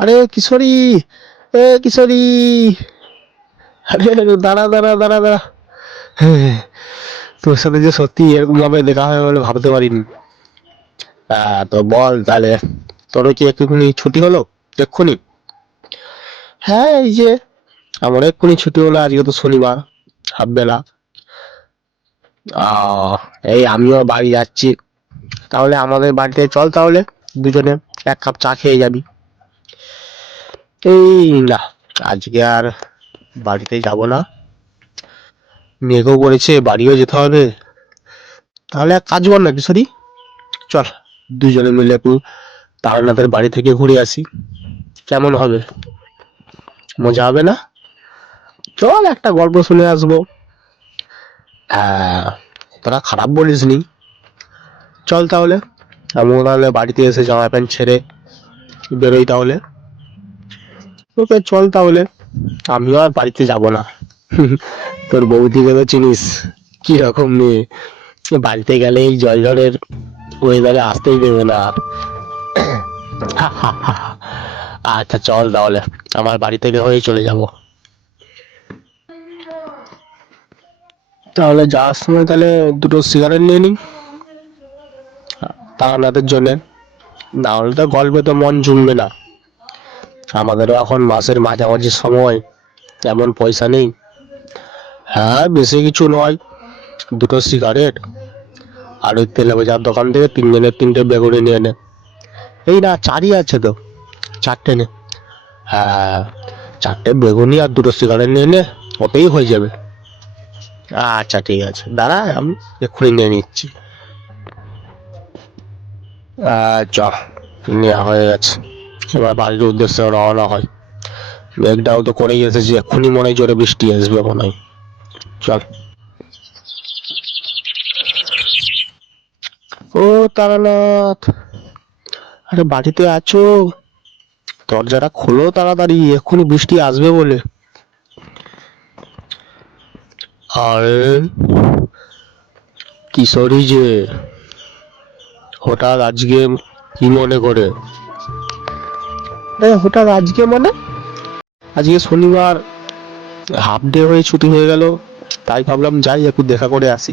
আরে কিশোরী এ কিশোরী। আরে দাঁড়া দাঁড়া দাঁড়া দাঁড়া। হ্যাঁ, তোর সাথে যে সত্যি এরকম ভাবে দেখা হবে বলে ভাবতে পারিনি। তো বল তাহলে তোর কি একটুখানি ছুটি হলো? এক্ষুনি। হ্যাঁ এই যে। আমার এক্ষুনি ছুটি হলো আজকে তো শনিবার হাফ বেলা এই আমিও বাড়ি যাচ্ছি। তাহলে আমাদের বাড়িতে চল তাহলে দুজনে এক কাপ চা খেয়ে যাবি। এই না, আজকে আর বাড়িতে যাব না। মেঘও করেছে, বাড়িও যেতে হবে। তাহলে এক কাজ কর না কিশোরী, চল দুজনে মিলে একটু তারানাথের বাড়ি থেকে ঘুরে আসি, কেমন হবে? মজা হবে না? চল একটা গল্প শুনে আসব। হ্যাঁ তোরা খারাপ বলিস নি। চল তাহলে, আমিও তাহলে বাড়িতে এসে জামা প্যান্ট ছেড়ে বেরোই তাহলে। ওকে চল তাহলে। আমিও আর বাড়িতে যাব না। তোর বৌদিকে তো চিনিস, কি রকম মেয়ে। বাড়িতে গেলে এই জল ঝড়ের ওয়েদারে আসতেই দেবে না আর। আচ্ছা চল তাহলে, আমার বাড়ি থেকে হয়ে চলে যাব। তাহলে যাওয়ার সময় তাহলে দুটো সিগারেট নিয়ে নিই। তারানাথের জন্য। না হলে তো গল্পে তো মন জুমবে না। আমাদেরও এখন মাসের মাঝামাঝি সময়, তেমন পয়সা নেই। হ্যাঁ বেশি কিছু নয়, দুটো সিগারেট আর ওই তেলে বাজার দোকান থেকে তিনজনের তিনটে বেগুনি নিয়ে নে। এই না, চারই আছে তো, চারটে নে। হ্যাঁ চারটে বেগুনি আর দুটো সিগারেট নিয়ে নে, ওতেই হয়ে যাবে। আচ্ছা ঠিক আছে। দাঁড়া, আমি এক্ষুনি নিয়ে নিচ্ছি। আচ্ছা নেওয়া হয়ে গেছে। এবার বাড়ির উদ্দেশ্যে রওনা হয়। মেঘটাও তো করেই এসেছি, এক্ষুনি মনে হয় জোরে বৃষ্টি আসবে মনে হয়। চল। ও তারানাথ, আরে বাড়িতে আছো? দরজাটা খোলো তাড়াতাড়ি, এক্ষুনি বৃষ্টি আসবে বলে। আরে, কিশোরী যে, হঠাৎ আজকে কি মনে করে? আরে হঠাৎ আজকে মানে? আজকে শনিবার হাফ ডে হয়ে ছুটি হয়ে গেল তাই ভাবলাম যাই একটু দেখা করে আসি।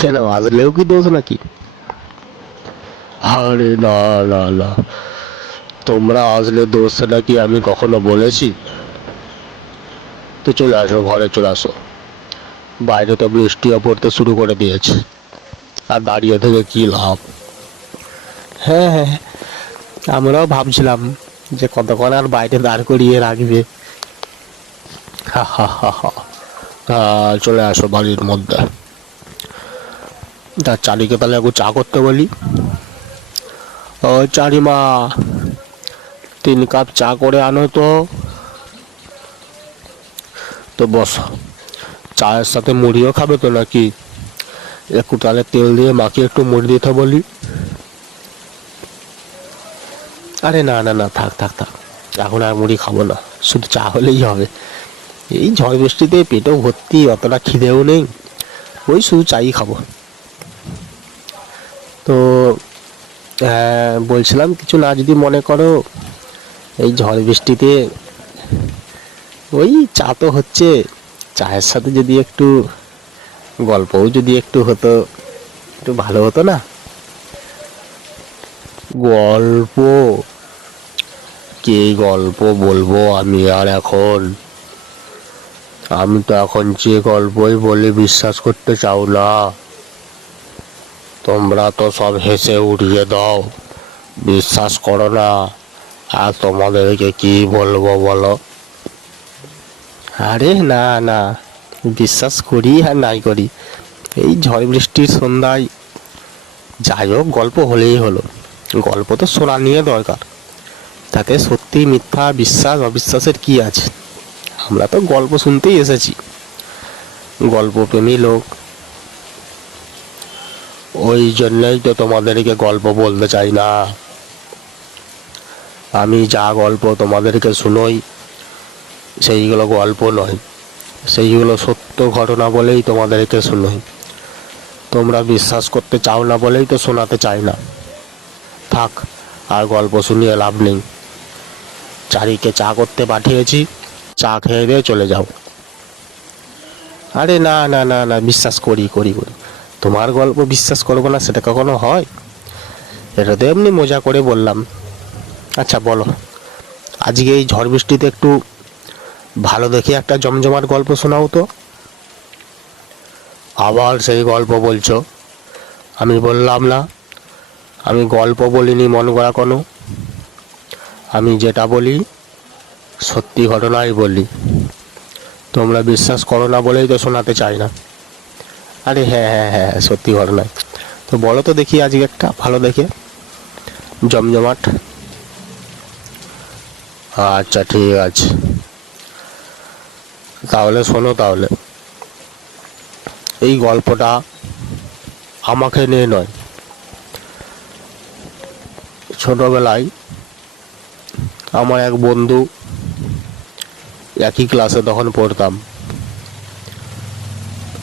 কেন আসলেও কি দোষ নাকি? আরে না না না। তোমরা আসলে দোষ নাকি আমি কখনো বলেছি? তো চলে আসো ঘরে চলে আসো। বাইরে তো বৃষ্টিও পড়তে শুরু করে দিয়েছে। আর দাঁড়িয়ে থেকে কি লাভ? হ্যাঁ হ্যাঁ। আমরাও ভাবছিলাম যে কতক্ষণ আর বাইরে দাঁড় করিয়ে রাখবে। হা হা হা চলে আসো বাড়ির মধ্যে। তা চারিকে তাহলে একটু চা করতে বলি। ও চারিমা, তিন কাপ চা করে আনো তো। তো বস, চায়ের সাথে মুড়িও খাবে তো নাকি? একটু তাহলে তেল দিয়ে মাখিয়ে একটু মুড়ি দিতে বলি। আরে না না না, থাক থাক থাক। এখন আর মুড়ি খাব না, শুধু চা হলেই হবে। এই ঝড় বৃষ্টিতে পেটও ভর্তি, অতটা খিদেও নেই। ওই শুধু চাই খাব। তো বলছিলাম কিছু না, যদি মনে করো এই ঝড় বৃষ্টিতে ওই চা তো হচ্ছে, চায়ের সাথে যদি একটু, গল্পও যদি একটু হতো, একটু ভালো হতো না? গল্প কে গল্প বলব আমি আর এখন? আমি তো এখন যে গল্পই বলে বিশ্বাস করতে চাও না। তোমরা তো সব হেসে উড়িয়ে দাও। বিশ্বাস করো না। আর তোমাদেরকে কি বলব বলো? আরে না না। বিশ্বাস করি আর নাই করি। এই ঝড় বৃষ্টির সন্ধ্যায় যাই হোক, গল্প হলেই হলো। গল্প তো শোনা নিয়ে দরকার। তাতে সত্যি মিথ্যা বিশ্বাস, অবিশ্বাসের কি আছে? আমরা তো গল্প শুনতেই এসেছি। গল্পপ্রেমী লোক। ওই জন্যই তো তোমাদেরকে গল্প বলতে চাই না। আমি যা গল্প তোমাদেরকে শুনোই, সেইগুলো গল্প নয়। সেইগুলো সত্য ঘটনা বলেই তোমাদেরকে শুনোই। তোমরা বিশ্বাস করতে চাও না বলেই তো শোনাতে চাই না। থাক, আর গল্প শুনিয়ে লাভ নেই। চারিকে চা করতে পাঠিয়েছি, চা খেয়ে দিয়ে চলে যাও। আরে না না না না, বিশ্বাস করি করি করি। তোমার গল্প বিশ্বাস করব না, সেটা কখনো হয়? এটা তো এমনি মজা করে বললাম। আচ্ছা বলো। আজকে এই ঝড় বৃষ্টিতে একটু ভালো দেখে একটা জমজমাট গল্প শোনাও তো। আবার সেই গল্প বলছো। আমি বললাম না, আমি গল্প বলিনি মন করা কোনো। আমি যেটা বলি, সত্যি ঘটনাই বলি। তোমরা বিশ্বাস করো না বলেই তো শোনাতে চাই না। আরে হ্যাঁ হ্যাঁ হ্যাঁ সত্যি ঘটনায় তো বলো তো দেখি আজকে একটা ভালো দেখে। জমজমাট। আচ্ছা ঠিক আছে। তাহলে শোনো তাহলে। এই গল্পটা আমাকে নিয়ে নয়। ছোটবেলায় আমার এক বন্ধু একই ক্লাসে তখন পড়তাম।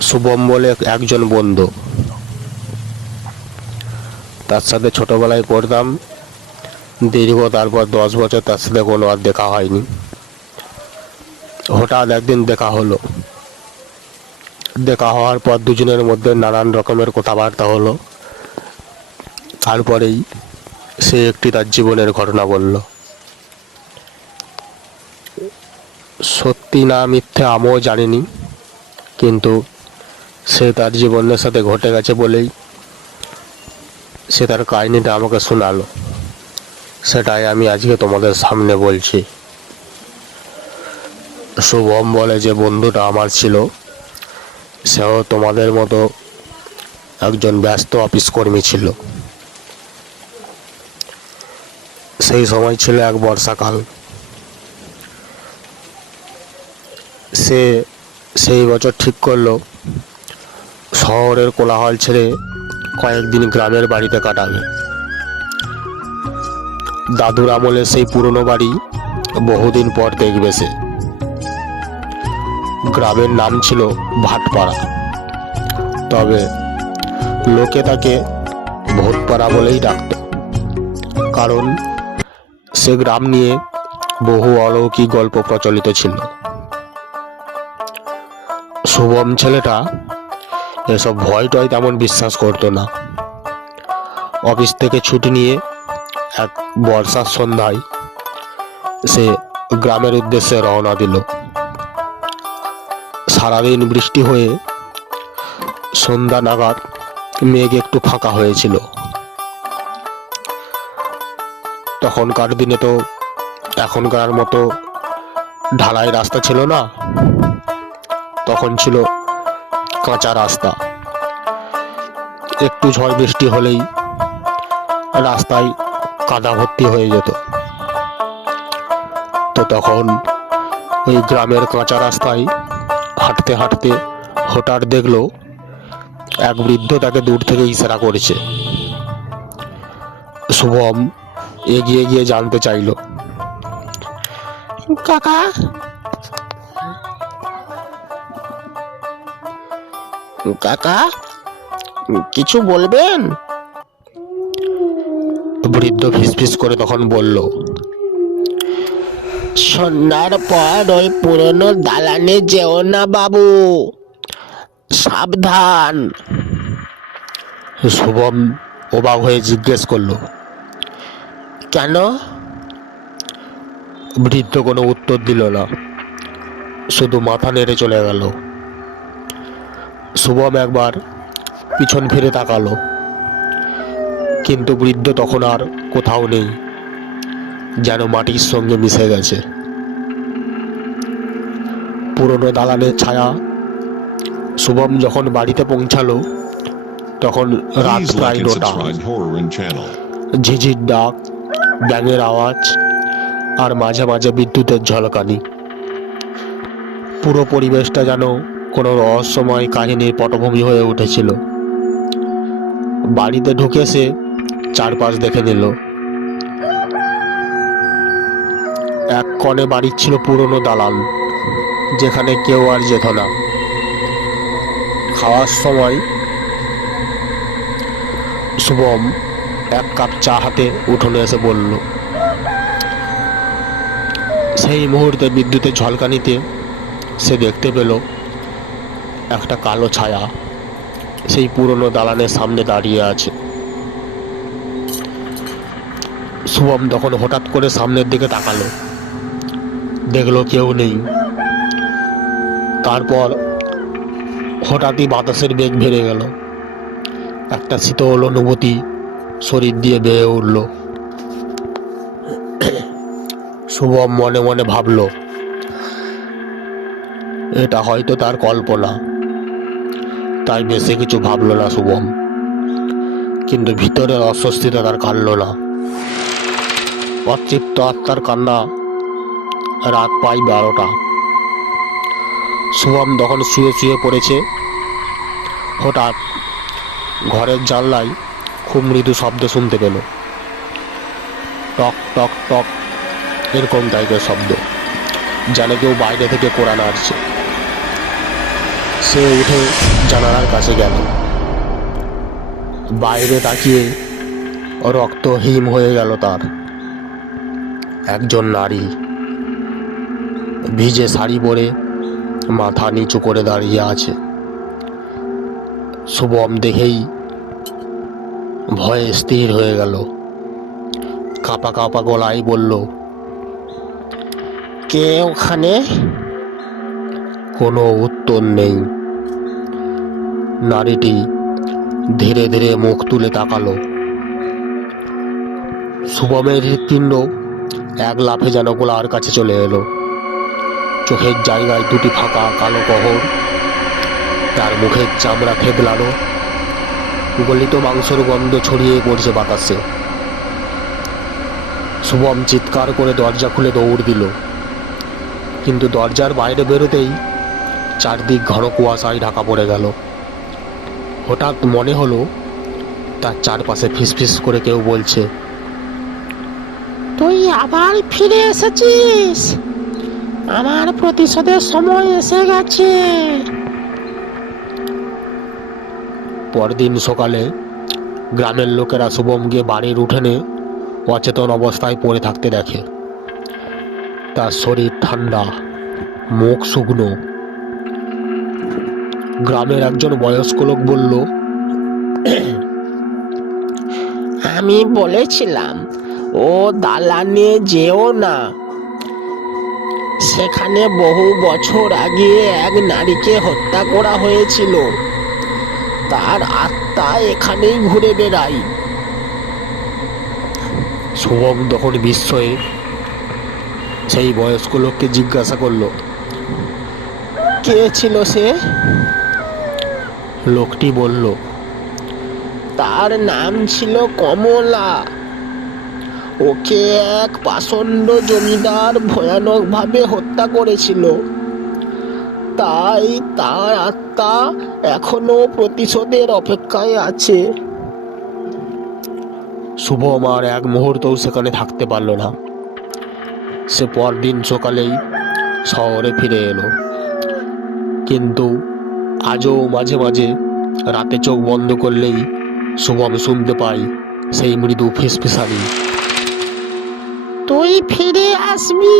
শুভম বলে একজন বন্ধু। তার সাথে ছোটবেলায় পড়তাম। দীর্ঘ তারপর দশ বছর তার সাথে কোনো আর দেখা হয়নি। হঠাৎ একদিন দেখা হলো। দেখা হওয়ার পর দুজনের মধ্যে নানান রকমের কথাবার্তা হলো। তারপরেই সে একটি তার জীবনের ঘটনা বলল। সত্যি না মিথ্যে আমিও জানিনি, কিন্তু সে তার জীবনের সাথে ঘটে গেছে বলেই সে তার কাহিনিটা আমাকে শোনালো। সেটাই আমি আজকে তোমাদের সামনে বলছি। শুভম বলে যে বন্ধুটা আমার ছিল, সেও তোমাদের মতো একজন ব্যস্ত অফিস কর্মী ছিল। সেই সময় ছিল এক বর্ষাকাল। সে সেই বছর ঠিক করল। শহরের কোলাহল ছেড়ে কয়েকদিন গ্রামের বাড়িতে কাটাবে। দাদুর আমলে সেই পুরনো বাড়ি বহুদিন পর দেখবে সে। গ্রামের নাম ছিল ভাটপাড়া। তবে লোকে তাকে ভোটপাড়া বলেই ডাকত। কারণ সে গ্রাম নিয়ে বহু অলৌকিক গল্প প্রচলিত ছিল। শুভম ছেলেটা এসব ভয় টয় তেমন বিশ্বাস করতো না। অফিস থেকে ছুটি নিয়ে এক বর্ষার সন্ধ্যায় সে গ্রামের উদ্দেশ্যে রওনা দিল। সারাদিন বৃষ্টি হয়ে সন্ধ্যা নাগাদ মেঘ একটু ফাঁকা হয়েছিল। তখনকার দিনে তো এখনকার মতো ঢালাই রাস্তা ছিল না। তখন ছিল কাঁচা রাস্তা। একটু ঝড় বৃষ্টি হলেই রাস্তায় কাদা ভর্তি হয়ে যেত। তো তখন ওই গ্রামের কাঁচা রাস্তায় হাঁটতে হাঁটতে হঠাৎ দেখল এক বৃদ্ধ তাকে দূর থেকে ইশারা করেছে। শুভম এগিয়ে গিয়ে জানতে চাইলো, কাকা কাকা কিছু বলবেন? বৃদ্ধ ফিসফিস করে তখন বলল সন্ধ্যার পর ওই পুরনো দালানে যেও না বাবু সাবধান। শুভম অবাক হয়ে জিজ্ঞেস করল কেন? বৃদ্ধ কোনো উত্তর দিল না শুধু মাথা নেড়ে চলে গেল। শুভম একবার পিছন ফিরে তাকালো। কিন্তু বৃদ্ধ তখন আর কোথাও নেই যেন মাটির সঙ্গে মিশে গেছে। পুরনো দালানের ছায়া শুভম যখন বাড়িতে পৌঁছালো তখন রাত প্রায় নটা. ঝিঝির ডাক ব্যাঙের আওয়াজ আর মাঝে মাঝে বিদ্যুতের ঝলকানি। পুরো পরিবেশটা যেন কোনো রহস্যময় কাহিনীর পটভূমি হয়ে উঠেছিল। বাড়িতে ঢুকে সে চারপাশ দেখে নিল। এক কণে বাড়ির ছিল পুরনো দালান যেখানে কেউ আর যেত না। খাওয়ার সময় শুভম এক কাপ চা হাতে উঠোনে এসে বলল, সেই মুহূর্তে বিদ্যুতের ঝলকানিতে সে দেখতে পেল একটা কালো ছায়া সেই পুরনো দালানের সামনে দাঁড়িয়ে আছে। শুভম তখন হঠাৎ করে সামনের দিকে তাকালো। দেখল কেউ নেই। তারপর হঠাৎই বাতাসের বেগ বেড়ে গেল। একটা শীতল অনুভূতি শরীর দিয়ে বেয়ে উঠল। শুভম মনে মনে ভাবল, এটা হয়তো তার কল্পনা। তাই বেশি কিছু ভাবলো না শুভম। কিন্তু ভিতরের অস্বস্তিটা তার কাটল না। অতৃপ্ত আত্মার কান্না রাত পাই বারোটা। শুভম তখন শুয়ে শুয়ে পড়েছে। হঠাৎ ঘরের জানলায় খুব মৃদু শব্দ শুনতে পেল। টক টক টক এরকম টাইপের শব্দ, যেন কেউ বাইরে থেকে কোরআন আসছে সে উঠে জানালার কাছে গেল। বাইরে তাকিয়ে রক্ত হিম হয়ে গেল তার। একজন নারী ভিজে শাড়ি পরে মাথা নিচু করে দাঁড়িয়ে আছে। শুভম দেখেই ভয়ে স্থির হয়ে গেল। কাপা কাপা গলায় বলল, কে ওখানে? কোনো উত্তর নেই। নারীটি ধীরে ধীরে মুখ তুলে তাকালো। শুভমের হৃৎপিণ্ড এক লাফে যেন গোলার কাছে চলে এলো। চোখের জায়গায় দুটি ফাঁকা কালো কহর, তার মুখের চামড়া থেতলানো গলিত মাংসের গন্ধ ছড়িয়ে পড়ছে বাতাসে। শুভম চিৎকার করে দরজা খুলে দৌড় দিল। কিন্তু দরজার বাইরে বেরোতেই চারদিক ঘন কুয়াশায় ঢাকা পড়ে গেল। হঠাৎ মনে হলো তার চারপাশে ফিসফিস করে কেউ বলছে তুই আবার ফিরে এসেছিস? আমার প্রতিশোধের সময় এসে গেছে। পরদিন সকালে গ্রামের লোকেরা শুভমকে বাড়ির উঠোনে অচেতন অবস্থায় পড়ে থাকতে দেখে। তার শরীর ঠান্ডা মুখ শুকনো গ্রামের একজন বয়স্ক লোক বলল আমি বলেছিলাম ও দালানে যেও না। সেখানে বহু বছর আগে এক নারীকে হত্যা করা হয়েছিল। তার আত্মা এখানেই ঘুরে বেড়ায়। শুভম তখন বিস্ময়ে সেই বয়স্ক লোককে জিজ্ঞাসা করল কে ছিল সে? লোকটি বলল তার নাম ছিল কমলা। ওকে এক পাষণ্ড জমিদার ভয়ানকভাবে হত্যা করেছিল। তাই তার আত্মা এখনও প্রতিশোধের অপেক্ষায় আছে। শুভম আর এক মুহূর্তও সেখানে থাকতে পারল না। সে পরদিন সকালেই শহরে ফিরে এলো। কিন্তু আজও মাঝে মাঝে রাতে চোখ বন্ধ করলেই শুভম শুনতে পাই সেই মৃদু ফিসফিসানি। তুই ফিরে আসবি।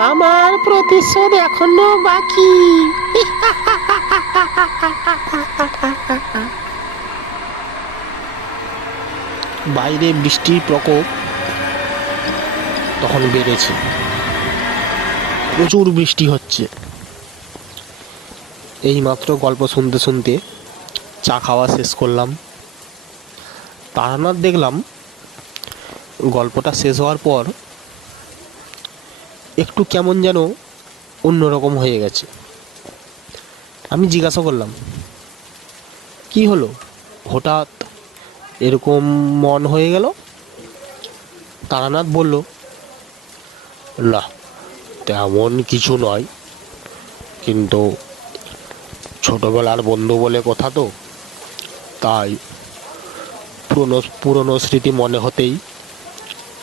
আমার প্রতিশোধ এখনও বাকি। বাইরে বৃষ্টির প্রকোপ তখন বেড়েছে। প্রচুর বৃষ্টি হচ্ছে। এই মাত্র গল্প শুনতে শুনতে চা খাওয়া শেষ করলাম। তারানাথ দেখলাম গল্পটা শেষ হওয়ার পর একটু কেমন যেন অন্যরকম হয়ে গেছে। আমি জিজ্ঞাসা করলাম, কি হলো? হঠাৎ এরকম মন হয়ে গেল? তারানাথ বলল, না, তেমন কিছু নয়, কিন্তু ছোটবেলার বন্ধু বলে কথা তো। তাই পুরনো পুরনো স্মৃতি মনে হতেই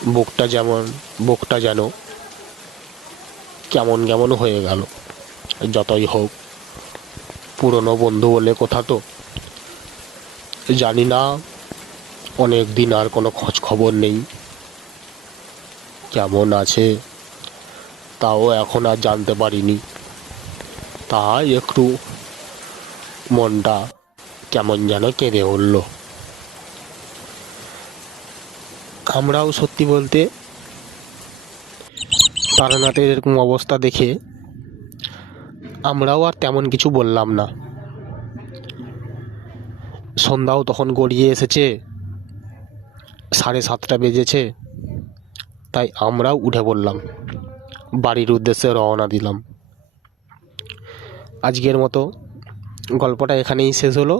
বুকটা যেমন, বুকটা যেন কেমন কেমন হয়ে গেল। যতই হোক, পুরনো বন্ধু বলে কথা তো। জানি না, অনেক দিন আর কোনো খোঁজ খবর নেই। কেমন আছে, তাও এখন আর জানতে পারিনি। তাই একটু মনটা কেমন যেন কেঁদে উঠল। আমরাও সত্যি বলতে তারানাথের এরকম অবস্থা দেখে আমরাও আর তেমন কিছু বললাম না। সন্ধ্যাও তখন গড়িয়ে এসেছে, সাড়ে সাতটা বেজেছে, তাই আমরাও উঠে পড়লাম, বাড়ির উদ্দেশ্যে রওনা দিলাম। আজকের মতো গল্পটা এখানেই শেষ হলো।